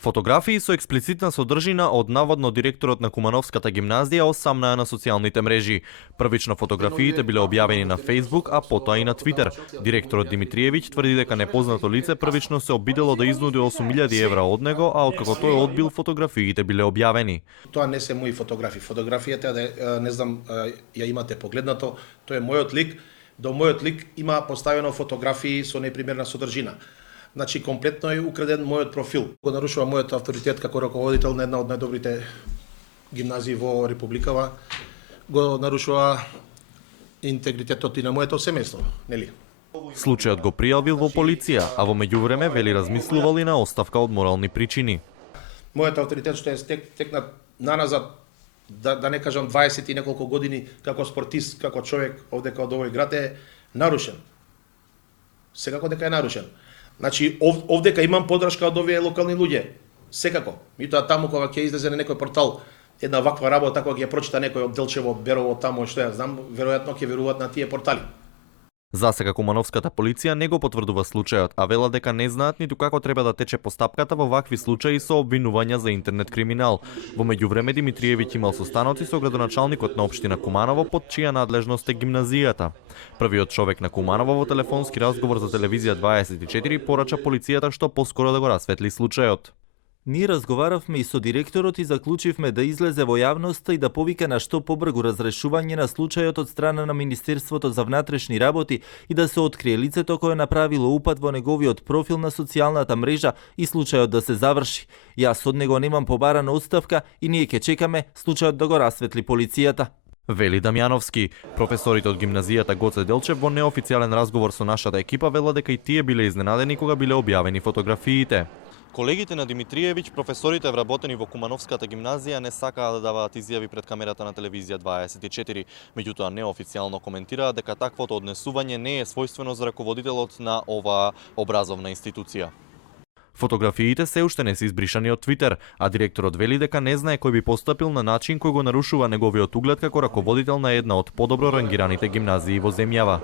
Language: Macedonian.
Фотографии со експлицитна содржина од наводно директорот на Кумановската гимназија осамнаа на социјалните мрежи. Првично фотографиите биле објавени на Facebook, а потоа и на Twitter. Директорот Димитриевиќ тврди дека непознато лице првично се обидело да изнуди 8.000 евра од него, а откако тој одбил, фотографиите биле објавени. Тоа не се мои фотографии. Фотографијата, не знам, ја имате погледнато, тоа е мојот лик. До мојот лик има поставено фотографии со непримерна содржина. Значи, комплетно е украден мојот профил. Го нарушува мојот авторитет како раководител на една од најдобрите гимназии во Републикава. Го нарушува интегритетот и на моето семејство, нели? Случајот го пријавил во полиција, а во меѓувреме вели размислувал и на оставка од морални причини. Мојот авторитет што е стекнат наназад, да не кажам 20 и неколку години како спортист, како човек овдека од овој град е нарушен. Секако дека е нарушен. Значи, овдека имам подршка од овие локални луѓе. Секако. Меѓутоа таму кога ќе излезе на некој портал една ваква работа, кога ќе прочита некој од Делчево, Берово, таму што ја знам, веројатно ќе веруваат на тие портали. Засега Кумановската полиција не го потврдува случајот, а вела дека не знаат ниту како треба да тече постапката во вакви случаи со обвинувања за интернет криминал. Во меѓувреме Димитриевиќ имал состаноци со градоначалникот на општина Куманово, под чија надлежност е гимназијата. Првиот човек на Куманово во телефонски разговор за телевизија 24 порача полицијата што поскоро да го расветли случајот. Ние разговаравме и со директорот и заклучивме да излезе во јавноста и да повика на што побрзо разрешување на случајот од страна на Министерството за внатрешни работи и да се открие лицето кое направило упад во неговиот профил на социјалната мрежа и случајот да се заврши. Јас од него немам побарана оставка и ние ќе чекаме случајот да го расветли полицијата. Вели Дамјановски. Професорите од гимназијата Гоце Делчев во неофицијален разговор со нашата екипа вела дека и тие биле изненадени кога биле објавени фотографиите. Колегите на Димитриевиќ, професорите вработени во Кумановската гимназија, не сакаа да даваат изјави пред камерата на телевизија 24. Меѓутоа неофицијално коментираа дека таквото однесување не е својствено за раководителот на оваа образовна институција. Фотографиите се уште не се избришани од Twitter, а директорот вели дека не знае кој би постапил на начин кој го нарушува неговиот углед како раководител на една од подобро рангираните гимназии во земјава.